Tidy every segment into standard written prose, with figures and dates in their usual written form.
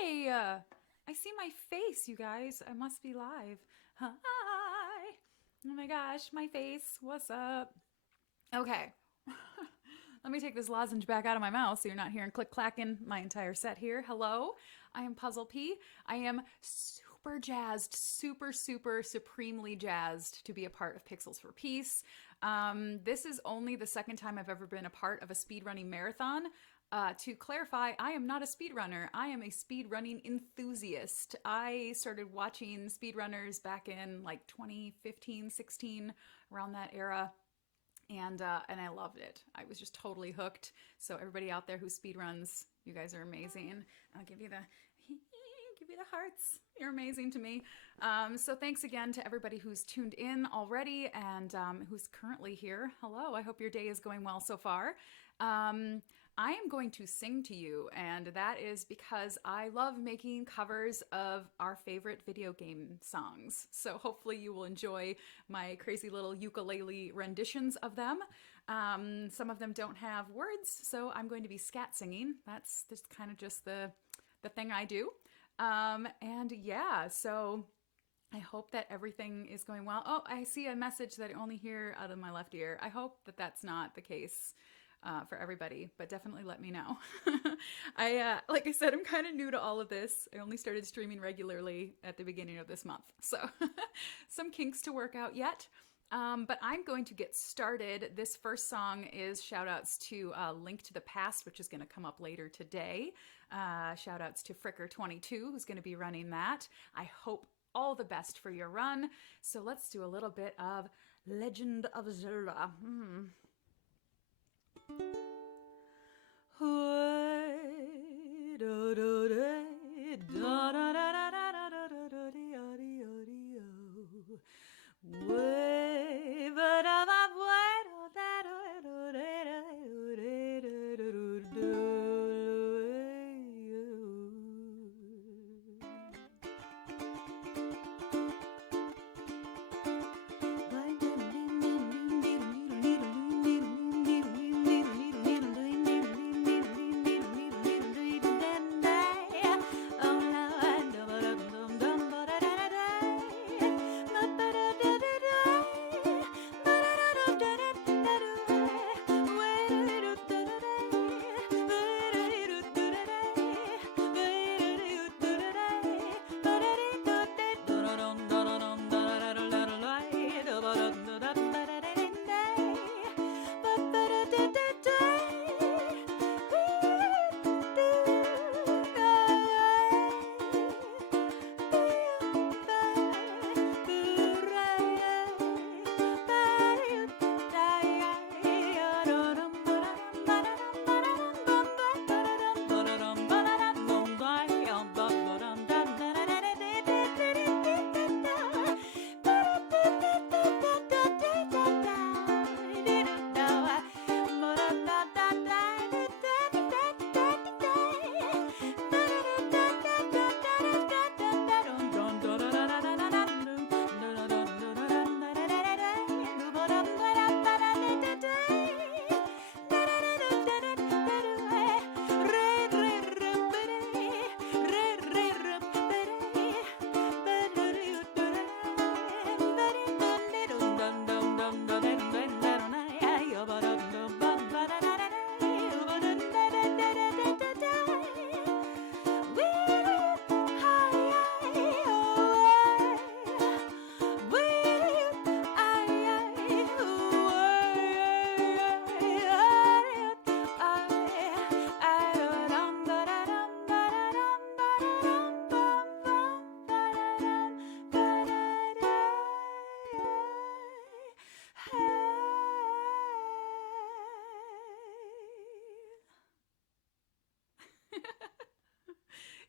Hey, I see my face, you guys. I must be live. Hi. Oh my gosh, my face. What's up? Okay. Let me take this lozenge back out of my mouth so you're not hearing click clacking my entire set here. Hello, I am Puzzle P. I am super jazzed, super supremely jazzed to be a part of Pixels for Peace. This is only the second time I've ever been a part of a speedrunning marathon. To clarify, I am not a speedrunner. I am a speedrunning enthusiast. I started watching speedrunners back in like 2015, 16, around that era, and I loved it. I was just totally hooked. So everybody out there who speedruns, you guys are amazing. I'll give you the give you the hearts. You're amazing to me. So thanks again to everybody who's tuned in already and who's currently here. Hello. I hope your day is going well so far. I am going to sing to you, and that is because I love making covers of our favorite video game songs. So hopefully you will enjoy my crazy little ukulele renditions of them. Some of them don't have words, so I'm going to be scat singing. That's kind of just the thing I do. And yeah, so I hope that everything is going well. Oh, I see a message that I only hear out of my left ear. I hope that that's not the case for everybody, but definitely let me know. Like I said, I'm kind of new to all of this. I only started streaming regularly at the beginning of this month, so some kinks to work out yet. But I'm going to get started. This first song is shout outs to Link to the Past, which is going to come up later today. Shout outs to Fricker22, who's going to be running that. I hope all the best for your run. So let's do a little bit of Legend of Zelda.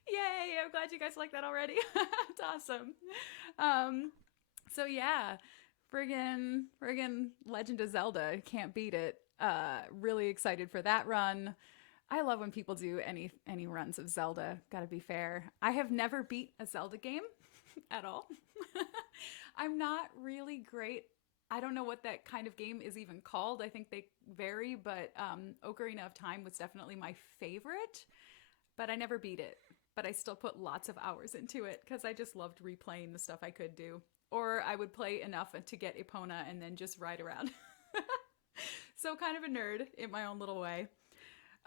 Yay, I'm glad you guys like that already. It's awesome. Um, so yeah, friggin' Legend of Zelda, can't beat it. Really excited for that run. I love when people do any runs of Zelda, gotta be fair. I have never beat a Zelda game at all. I'm not really great. I don't know what that kind of game is even called. I think they vary, but Ocarina of Time was definitely my favorite, but I never beat it. but I still put lots of hours into it because I just loved replaying the stuff I could do. Or I would play enough to get Epona and then just ride around. So kind of a nerd in my own little way.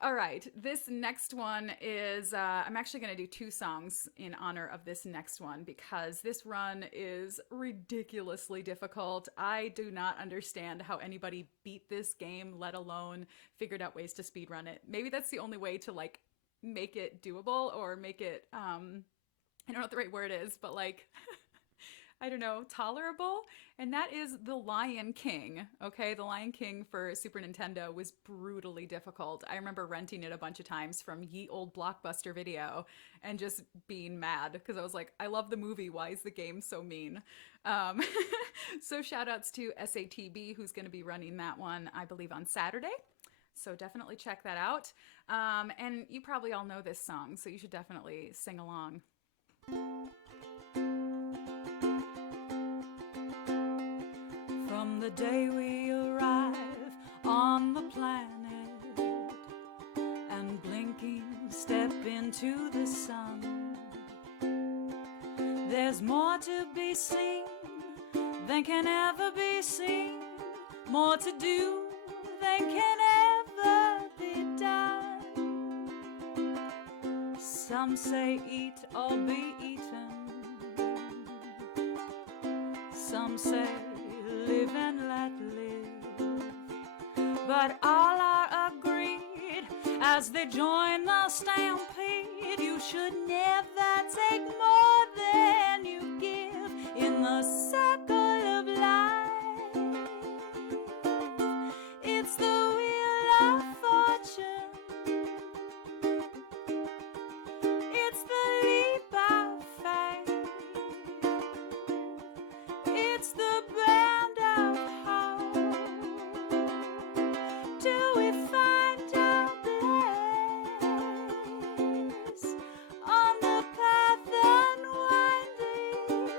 All right, this next one is, I'm actually going to do 2 songs in honor of this next one because this run is ridiculously difficult. I do not understand how anybody beat this game, let alone figured out ways to speedrun it. Maybe that's the only way to like make it doable or make it, I don't know what the right word is, but like, I don't know, tolerable. And that is The Lion King. Okay, The Lion King for Super Nintendo was brutally difficult. I remember renting it a bunch of times from ye old Blockbuster Video and just being mad because I was like, I love the movie. Why is the game so mean? So shout outs to SATB, who's going to be running that one, I believe, on Saturday. So definitely check that out. And you probably all know this song, so you should definitely sing along. From the day we arrive on the planet and blinking step into the sun, there's more to be seen than can ever be seen, more to do than can ever be done. Some say eat or be eaten, some say live and let live, but all are agreed as they join the stampede. You should never take more than you give in the circle of life. It's the wheel of fortune, it's the leap of faith, it's the band of hope. Do we find our place on the path unwinding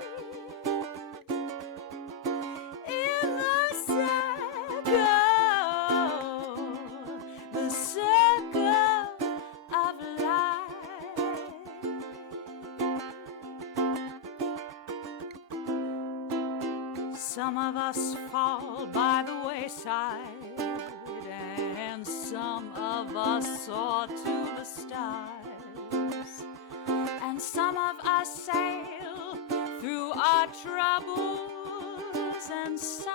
in the circle of life? Some of us fall by the wayside, and some of us soar to the stars, and some of us sail through our troubles, and some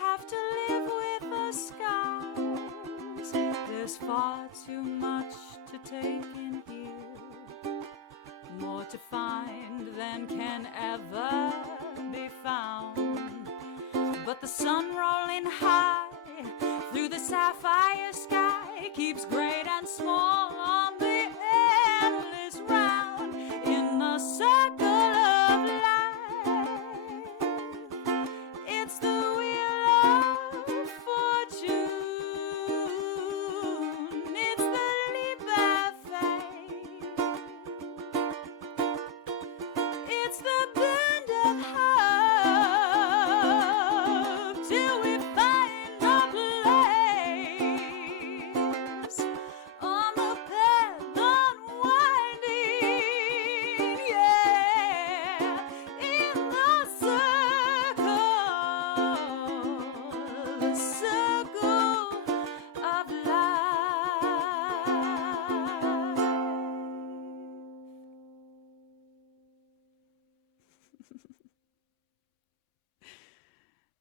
have to live with the scars. There's far too much to take in here, more to find than can ever be found. But the sun rolling high through the sapphire sky keeps great and small on the endless round in the circle of life. It's the wheel of fortune, it's the leap of faith, it's the bend of hope. Till we find our place on the path unwinding, yeah, in the circle of life.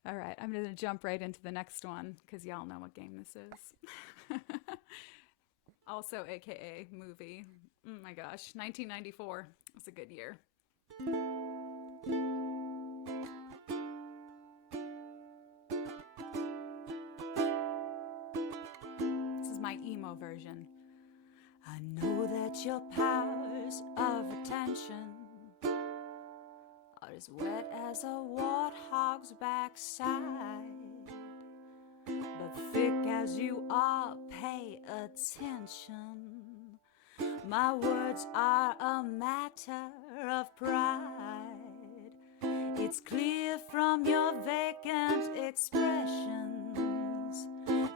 All right, I'm going to jump right into the next one because y'all know what game this is. Also, AKA movie. Oh my gosh, 1994 was a good year. This is my emo version. I know that your powers of attention are as wet as a warthog's backside, but thick as you are, pay attention. My words are a matter of pride. It's clear from your vacant expressions,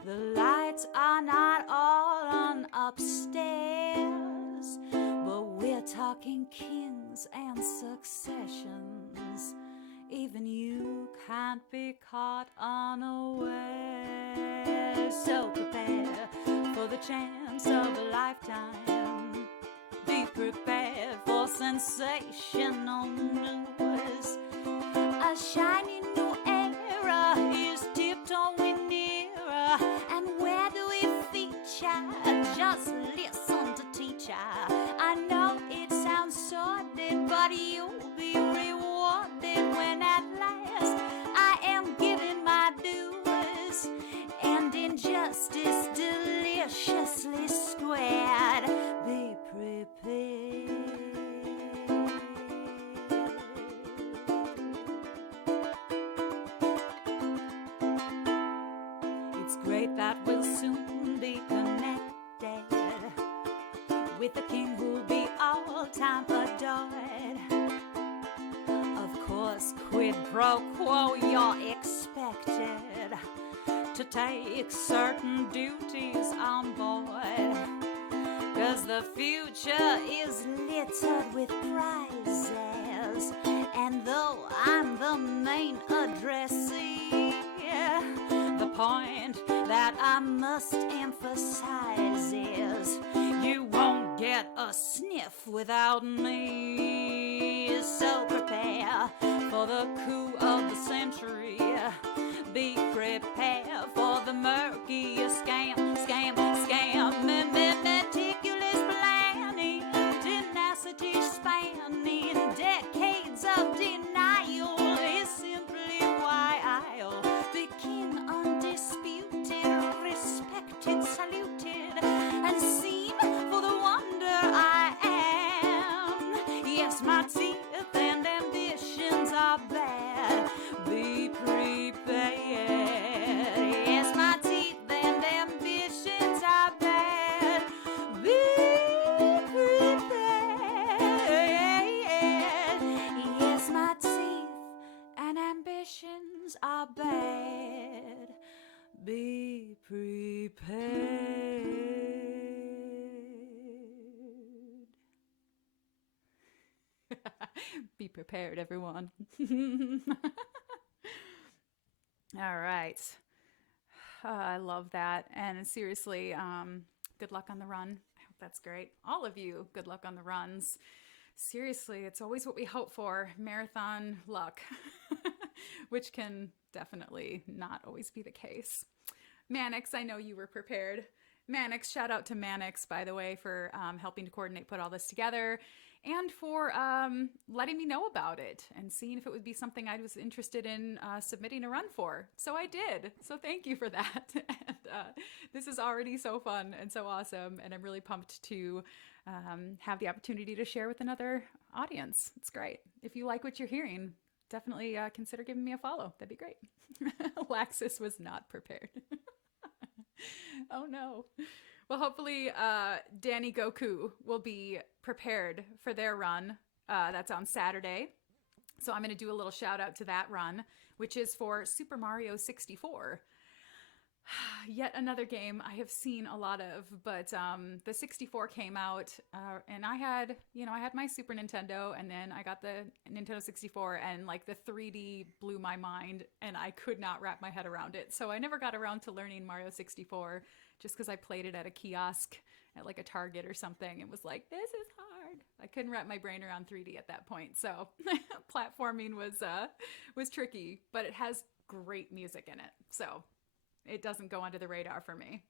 the lights are not all on upstairs, but we're talking kings and successions. Even you can't be caught unaware. So prepare for the chance of a lifetime. Be prepared for sensational news. A shiny new era is tiptoeing nearer. And where do we feature? Just listen to teacher. I know it sounds sordid, but you'll be rewarded when at last I am given my dues. And injustice deliciously squared. Be prepared. It's great that we'll soon be connected with the king who'll be all-time adored. Of course, quid pro quo, you're expected to take certain duties on board. 'Cause the future is littered with prizes. And though I'm the main addressee, the point that I must emphasize is you won't get a sniff without me. So prepare for the coup of the century. Be prepared for the murkiest scam, and meticulous planning, tenacity spanning decades of denial is simply why I'll be king undisputed, respected, saluted, and seen for the wonder I am. Yes, my teeth and ambitions are bad. Be prepared. Yes, my teeth and ambitions are bad. Be prepared. Yes, my teeth and ambitions are bad. Be prepared. Be prepared, everyone. All right. I love that. And seriously, good luck on the run. I hope that's great. All of you, good luck on the runs. Seriously, it's always what we hope for, marathon luck, which can definitely not always be the case. Mannix, I know you were prepared. Mannix, shout out to Mannix, by the way, for helping to coordinate, put all this together, and for letting me know about it and seeing if it would be something I was interested in submitting a run for. So I did. So thank you for that. And this is already so fun and so awesome. And I'm really pumped to have the opportunity to share with another audience. It's great. If you like what you're hearing, definitely consider giving me a follow. That'd be great. Laxus was not prepared. Oh no. Well, hopefully Danny Goku will be prepared for their run. That's on Saturday. So I'm going to do a little shout out to that run, which is for Super Mario 64. Yet another game I have seen a lot of, but the 64 came out and I had my Super Nintendo, and then I got the Nintendo 64, and like the 3D blew my mind and I could not wrap my head around it. So I never got around to learning Mario 64 just because I played it at a kiosk at like a Target or something and was like, this is hard. I couldn't wrap my brain around 3D at that point. So platforming was tricky, but it has great music in it. So it doesn't go under the radar for me.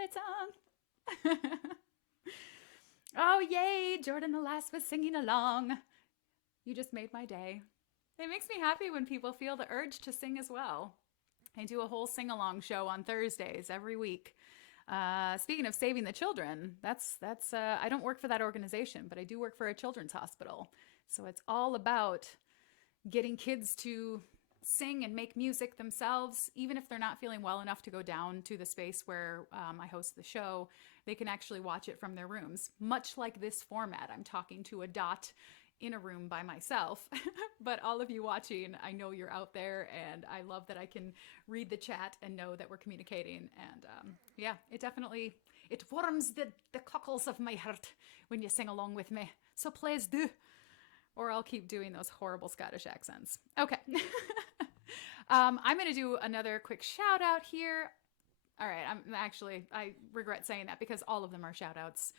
favorite song. Oh, yay, Jordan the Lass was singing along. You just made my day. It makes me happy when people feel the urge to sing as well. I do a whole sing-along show on Thursdays every week. Speaking of saving the children, that's I don't work for that organization, but I do work for a children's hospital. So it's all about getting kids to sing and make music themselves, even if they're not feeling well enough to go down to the space where I host the show. They can actually watch it from their rooms, much like this format. I'm talking to a dot in a room by myself, but all of you watching, I know you're out there, and I love that I can read the chat and know that we're communicating. And yeah, it warms the cockles of my heart when you sing along with me. So please do, or I'll keep doing those horrible Scottish accents. Okay. I'm going to do another quick shout out here. All right, I regret saying that because all of them are shout outs.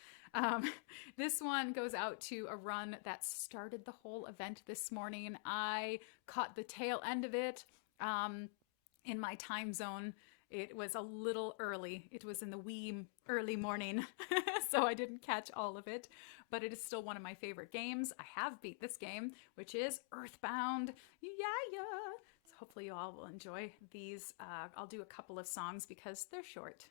This one goes out to a run that started the whole event this morning. I caught the tail end of it in my time zone. It was a little early. It was in the wee early morning, so I didn't catch all of it, but it is still one of my favorite games. I have beat this game, which is Earthbound. Yeah. So hopefully you all will enjoy these. I'll do a couple of songs because they're short.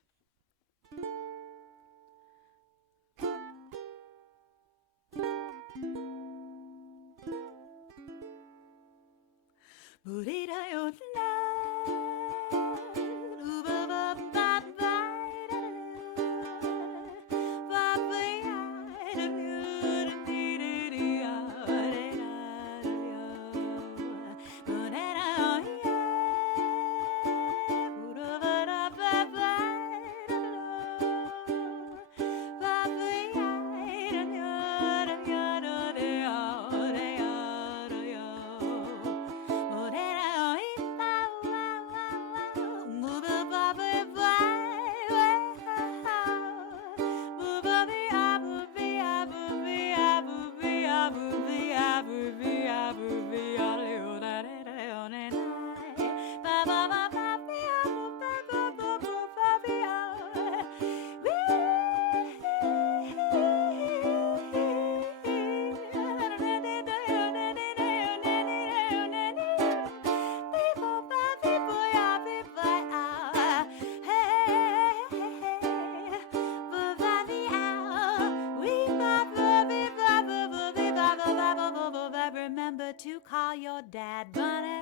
Remember to call your dad, but it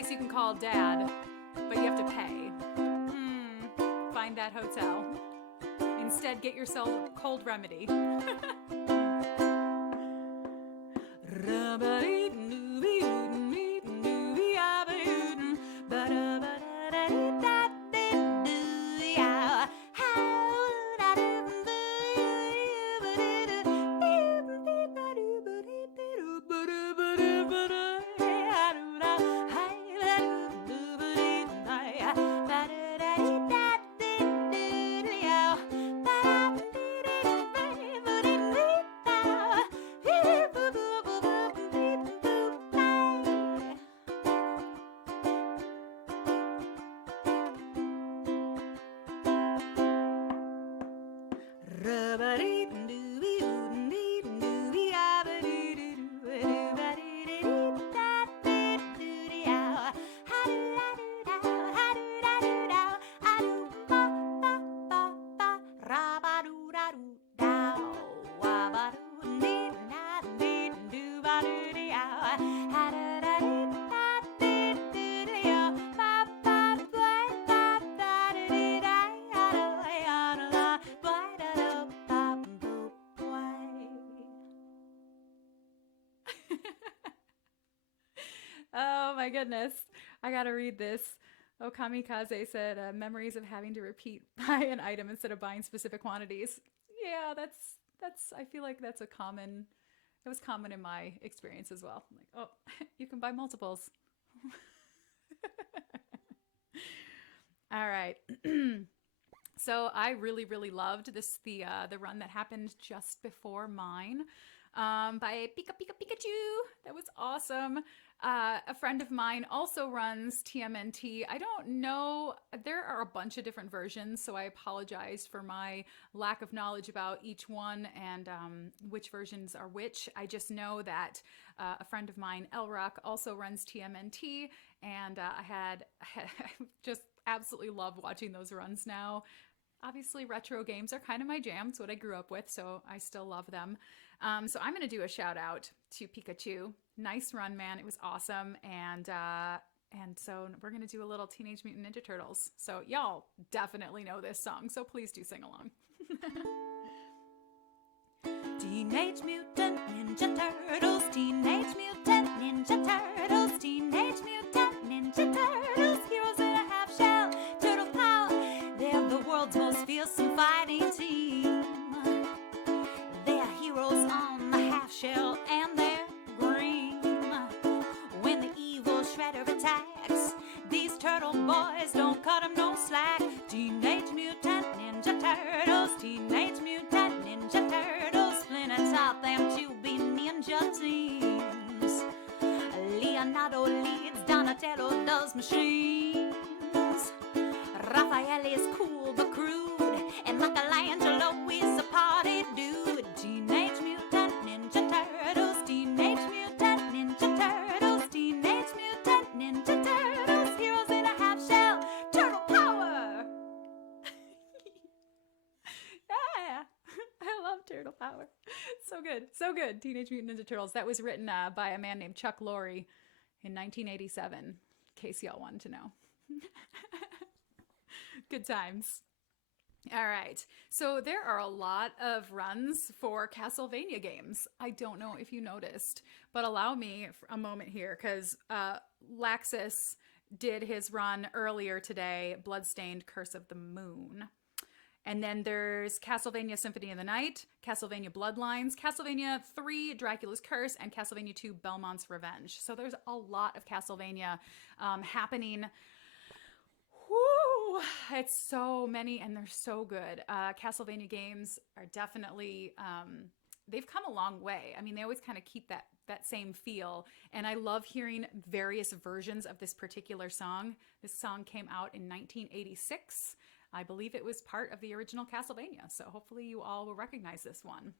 place you can call dad, but you have to pay. Find that hotel. Instead, get yourself a cold remedy. Oh my goodness. I gotta read this. Oh, Kamikaze said, memories of having to repeat buy an item instead of buying specific quantities. Yeah, I feel like that's it was common in my experience as well. I'm like, oh, you can buy multiples. All right. So I really, really loved the run that happened just before mine by Pika Pika Pikachu. That was awesome. A friend of mine also runs TMNT. I don't know, there are a bunch of different versions, so I apologize for my lack of knowledge about each one and which versions are which. I just know that a friend of mine, Elrock, also runs TMNT, and I just absolutely love watching those runs now. Obviously, retro games are kind of my jam. It's what I grew up with, so I still love them. So I'm going to do a shout out to Pikachu. Nice run, man. It was awesome. And so we're going to do a little Teenage Mutant Ninja Turtles. So y'all definitely know this song, so please do sing along. Teenage Mutant Ninja Turtles, Teenage Mutant Ninja Turtles, Teenage Mutant Ninja Turtles, heroes in a half shell, turtle power. They're the world's most fearsome fighting team. They're heroes on the half shell and they're green. When the evil Shredder attacks, these turtle boys don't cut 'em no slack. Teenage Mutant Ninja Turtles, Teenage Mutant Ninja Turtles, Splinter taught them to be ninja teams. Leonardo leads, Donatello does machines. Raphael is cool but crude, and Michelangelo is a party dude. Teenage Mutant Ninja Turtles, Teenage Mutant Ninja Turtles, Teenage Mutant Ninja Turtles, heroes in a half shell, turtle power. Yeah, I love turtle power. So good, so good. Teenage Mutant Ninja Turtles. That was written by a man named Chuck Lorre in 1987, in case y'all wanted to know. Good times. All right. So there are a lot of runs for Castlevania games. I don't know if you noticed, but allow me a moment here because Laxus did his run earlier today, Bloodstained Curse of the Moon. And then there's Castlevania Symphony of the Night, Castlevania Bloodlines, Castlevania 3, Dracula's Curse, and Castlevania 2, Belmont's Revenge. So there's a lot of Castlevania happening. Woo! It's so many and they're so good. Castlevania games are definitely, they've come a long way. I mean, they always kind of keep that same feel. And I love hearing various versions of this particular song. This song came out in 1986. I believe it was part of the original Castlevania. So hopefully you all will recognize this one.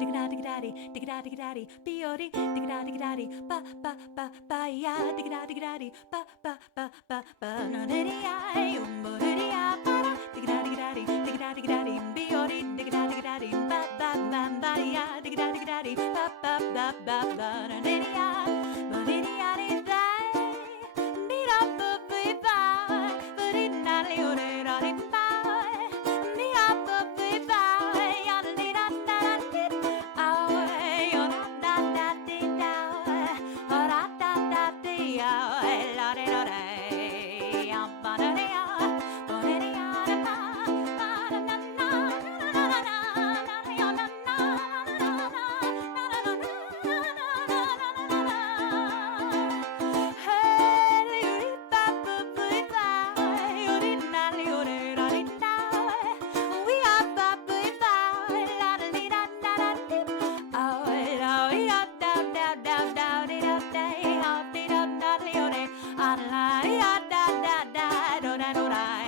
digga digga digga digga biori digga digga ba ba ba ba ya digga digga ba ba ba ba ba no ya umbo ya para digga digga biori digga digga ba ba ba ba ya digga digga ba ba ba ba ba no ya ba ya dai beat up the vibe but it not liore ra ri ba beat up the vibe ya li da da da oh yo da da di da oh da da da di la di da da ya ba da ya ba di ya da ba da na na na na na na ya na na na na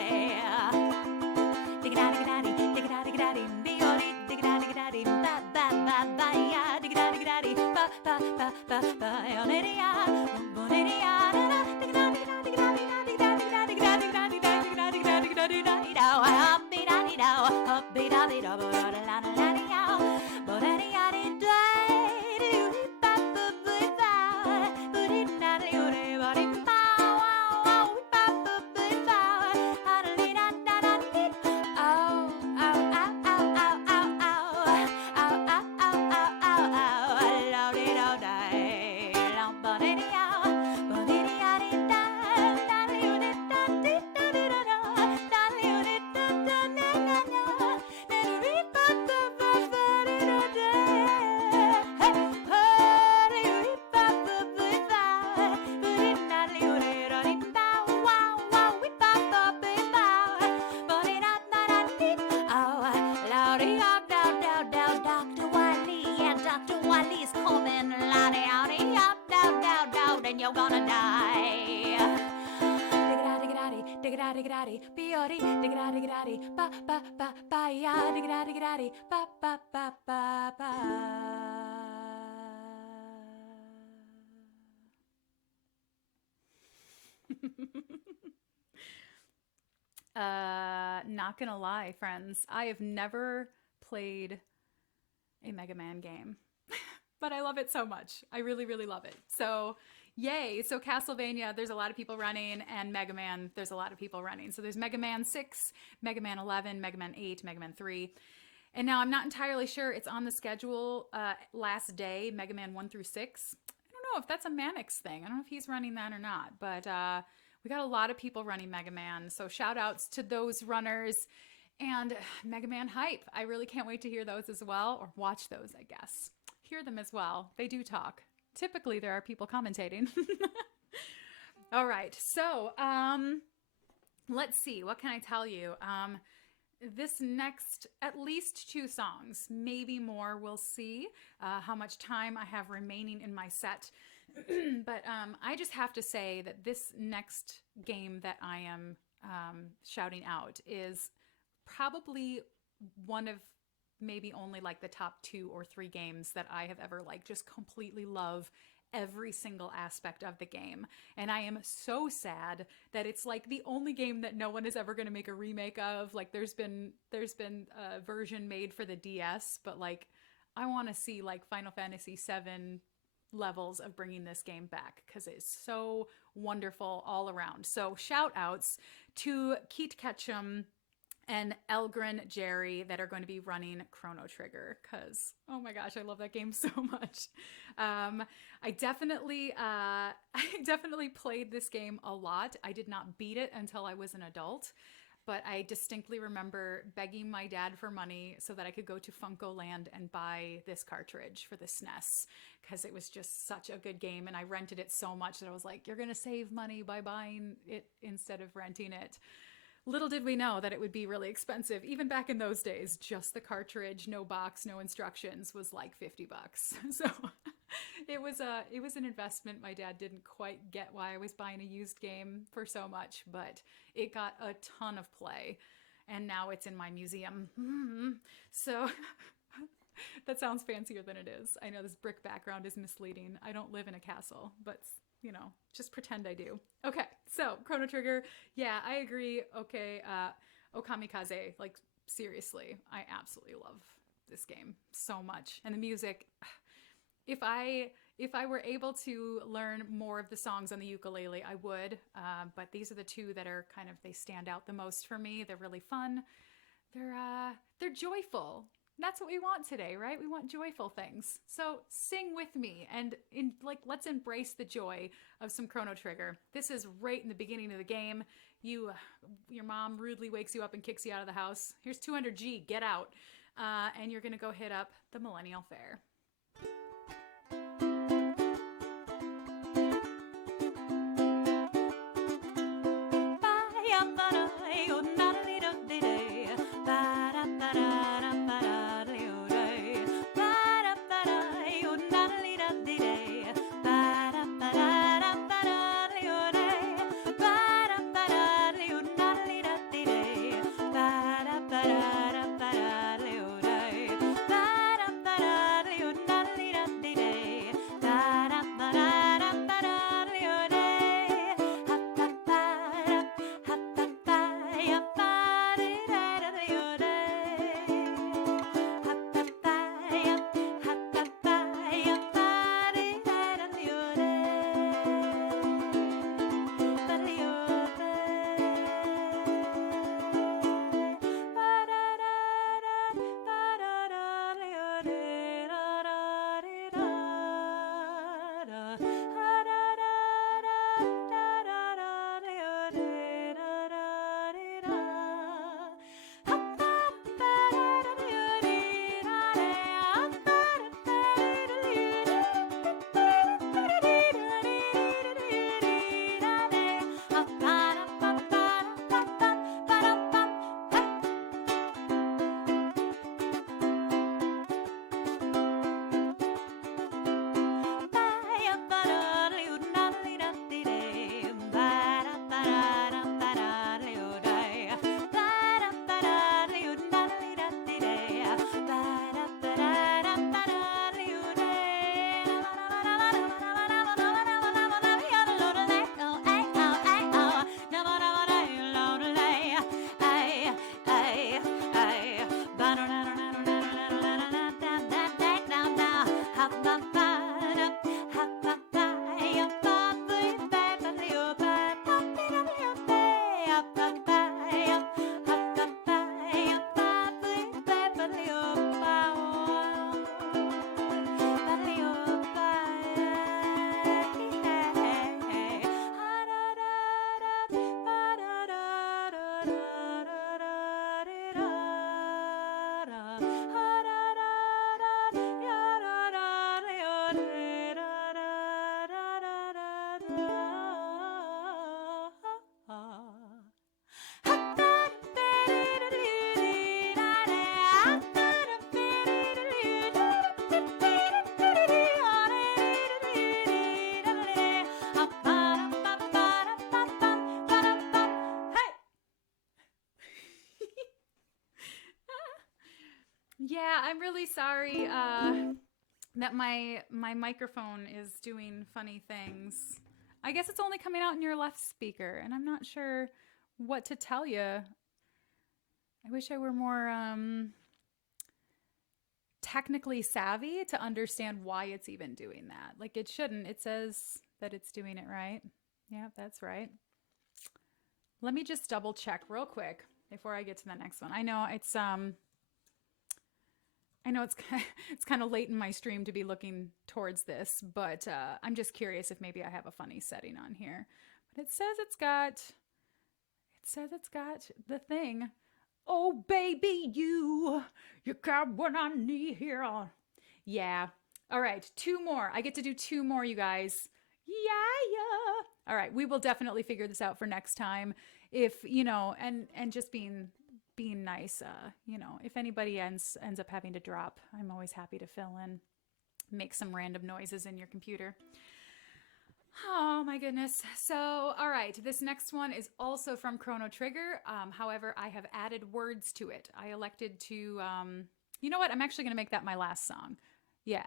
You're gonna die. Digga digga biori digga digga ba ba ba ba ya digga digga ba ba ba ba ba. Not gonna lie, friends, I have never played a Mega Man game, but I love it so much. I really, really love it. So yay. So Castlevania, there's a lot of people running, and Mega Man, there's a lot of people running. So there's Mega Man 6, Mega Man 11, Mega Man 8, Mega Man 3. And now I'm not entirely sure it's on the schedule last day, Mega Man 1 through 6. I don't know if that's a Mannix thing. I don't know if he's running that or not, but we got a lot of people running Mega Man. So shout outs to those runners. And Mega Man hype. I really can't wait to hear those as well, or watch those, I guess. Hear them as well. They do talk. Typically, there are people commentating. All right. So, let's see. What can I tell you? This next, at least 2 songs, maybe more, we'll see how much time I have remaining in my set. But I just have to say that this next game that I am shouting out is probably one of maybe only like the top 2 or 3 games that I have ever like just completely love every single aspect of the game. And I am so sad that it's like the only game that no one is ever going to make a remake of. Like there's been a version made for the DS, but like I want to see like Final Fantasy VII levels of bringing this game back because it's so wonderful all around. So shout outs to Keith Ketchum and Elgrin Jerry that are going to be running Chrono Trigger because, oh my gosh, I love that game so much. I definitely played this game a lot. I did not beat it until I was an adult, but I distinctly remember begging my dad for money so that I could go to Funko Land and buy this cartridge for the SNES because it was just such a good game, and I rented it so much that I was like, you're going to save money by buying it instead of renting it. Little did we know that it would be really expensive. Even back in those days, just the cartridge, no box, no instructions was like $50. So it was an investment. My dad didn't quite get why I was buying a used game for so much, but it got a ton of play. And now it's in my museum. So That sounds fancier than it is. I know this brick background is misleading. I don't live in a castle, but just pretend I do. Okay, so Chrono Trigger. Yeah, I agree. Okay, Okamikaze. Like seriously, I absolutely love this game so much, and the music. If I were able to learn more of the songs on the ukulele, I would. But these are the two that are kind of they stand out the most for me. They're really fun. They're joyful. That's what we want today, right? We want joyful things. So sing with me and let's embrace the joy of some Chrono Trigger. This is right in the beginning of the game. Your mom rudely wakes you up and kicks you out of the house. Here's 200G, get out. And you're gonna go hit up the Millennial Fair. Yeah, I'm really sorry that my microphone is doing funny things. I guess it's only coming out in your left speaker, and I'm not sure what to tell you. I wish I were more technically savvy to understand why it's even doing that. Like it shouldn't. It says that it's doing it right. Yeah, that's right. Let me just double check real quick before I get to the next one. I know it's it's kind of late in my stream to be looking towards this, but I'm just curious if maybe I have a funny setting on here. But it says it's got the thing. Oh baby, you got what I need here. Yeah. All right, two more. I get to do two more, you guys. Yeah. All right, we will definitely figure this out for next time. If and just being nice, if anybody ends up having to drop, I'm always happy to fill in, make some random noises in your computer. Oh my goodness. So, all right, this next one is also from Chrono Trigger. However, I have added words to it. I elected to You know what? I'm actually going to make that my last song. Yeah,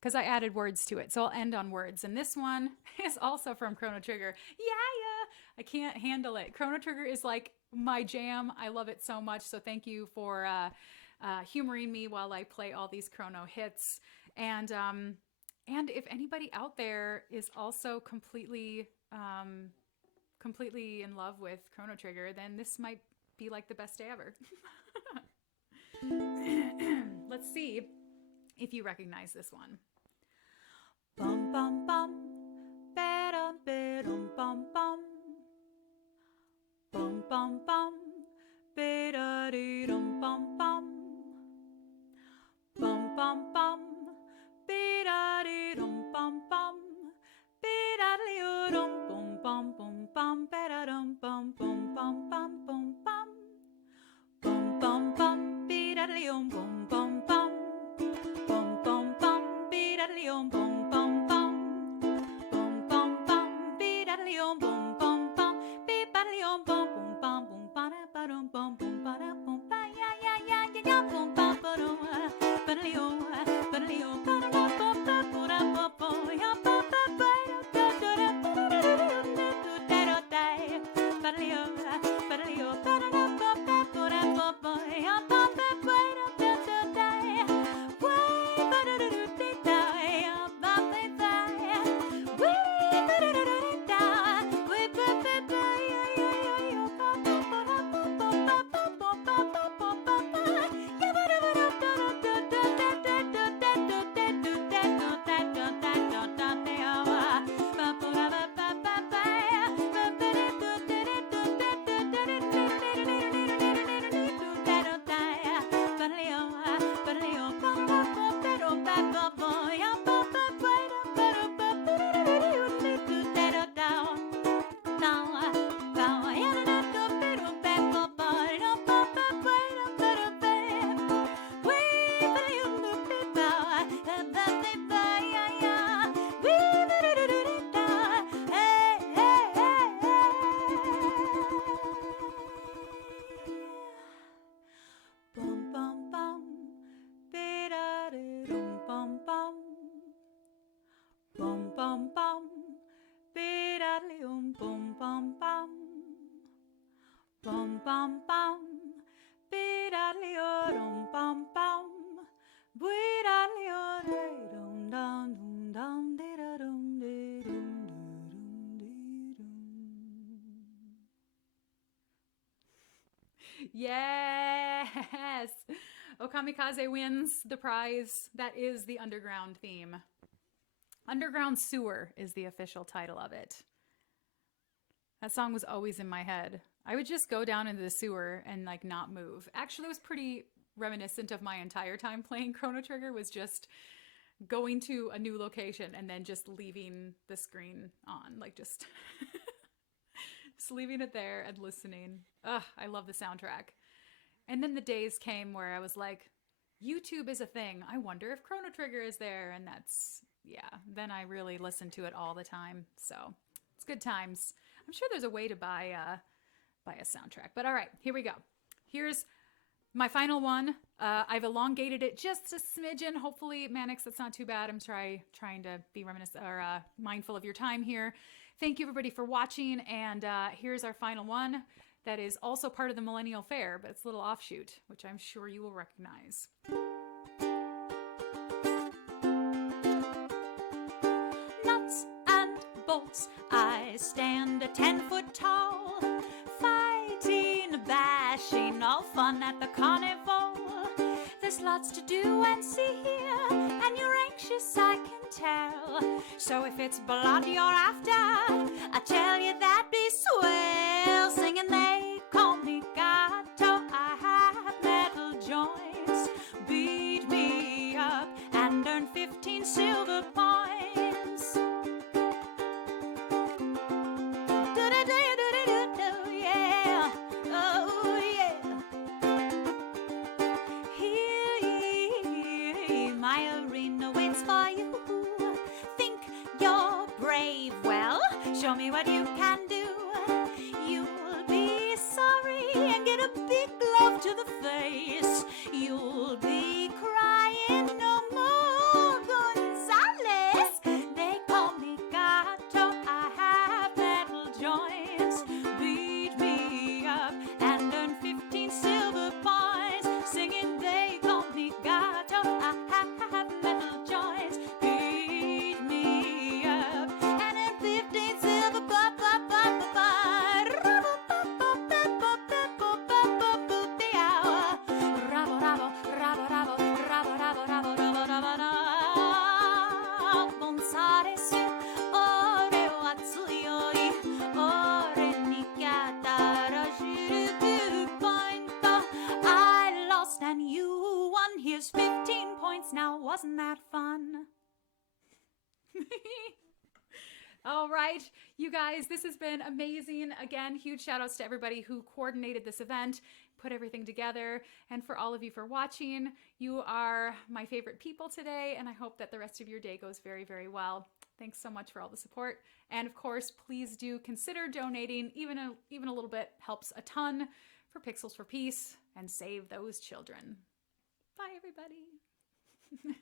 because I added words to it. So I'll end on words. And this one is also from Chrono Trigger. Yeah. I can't handle it. Chrono Trigger is like my jam. I love it so much. So thank you for humoring me while I play all these Chrono hits. And if anybody out there is also completely in love with Chrono Trigger, then this might be like the best day ever. Let's see if you recognize this one. Bum bum bum, ba-dum ba-dum bum bum, bum bum bum, ba-da-dee-dum bum bum, bum bum bum, ba-da-dee-dum bum bum, ba-da-dee-dum bum bum bum bum, ba-da-dum bum bum bum bum bum bum, bum bum bum, ba-da-dee-dum bum bum bum. Bum bum bum, be-da-da-dee-dum bum bum bum. Bum bum bum, be-da-da-dee-dum bum bum bum. Be-ba-da-dee-dum bum bum bum bum ba-da-ba-dum bum bum ba-da-bum ba-ya-ya-ya-ya-ya bum ba-ba-dum ba-da-dee-dum ba-da-dee-dum ba-da-da-ba-ba-ba-da-ba-ba ya ba-ba-ba-da-da-da-da-da-da-da-da-da-da-da-da-da ba-da-dee-dum ba-da-dee-dum ba-da-da-ba-ba-ba-da-ba-ba ya ba-ba-ba-da-da-da-da. Bum bum, be-da-dee-dum bum bum bum. Bum bum bum, be-da-dee-dum bum bum. Be-da-dee-dum dum dum dee-da-dum dee-dum dee-dum. Yes! Okamikaze wins the prize. That is the Underground theme. Underground Sewer is the official title of it. That song was always in my head. I would just go down into the sewer and like not move. Actually, it was pretty reminiscent of my entire time playing Chrono Trigger, was just going to a new location and then just leaving the screen on, like just leaving it there and listening. Ugh, I love the soundtrack. And then the days came where I was like, YouTube is a thing. I wonder if Chrono Trigger is there. And that's, yeah, then I really listened to it all the time. So it's good times. I'm sure there's a way to buy a soundtrack. But all right, here we go. Here's my final one. I've elongated it just a smidgen. Hopefully, Mannix, that's not too bad. I'm trying to be reminiscent or mindful of your time here. Thank you, everybody, for watching. And here's our final one that is also part of the Millennial Fair, but it's a little offshoot, which I'm sure you will recognize. Nuts and bolts, I stand 10 foot tall, fighting, bashing, all fun at the carnival. There's lots to do and see here, and you're anxious, I can tell. So if it's blood you're after, I tell you that be swell. Singing they call me Gato, I have metal joints. Beat me up and earn 15 silver points. Do-do-do-do-do-do, yeah, oh yeah. Here, my arena waits for you. Think you're brave, well, show me what you can do. You'll be sorry and get a big glove to the face. You'll be is 15 points now. Wasn't that fun? All right, you guys, this has been amazing. Again, huge shout outs to everybody who coordinated this event, put everything together, and for all of you for watching. You are my favorite people today, and I hope that the rest of your day goes very, very well. Thanks so much for all the support. And of course, please do consider donating. Even a little bit helps a ton for Pixels for Peace and save those children. Bye, everybody.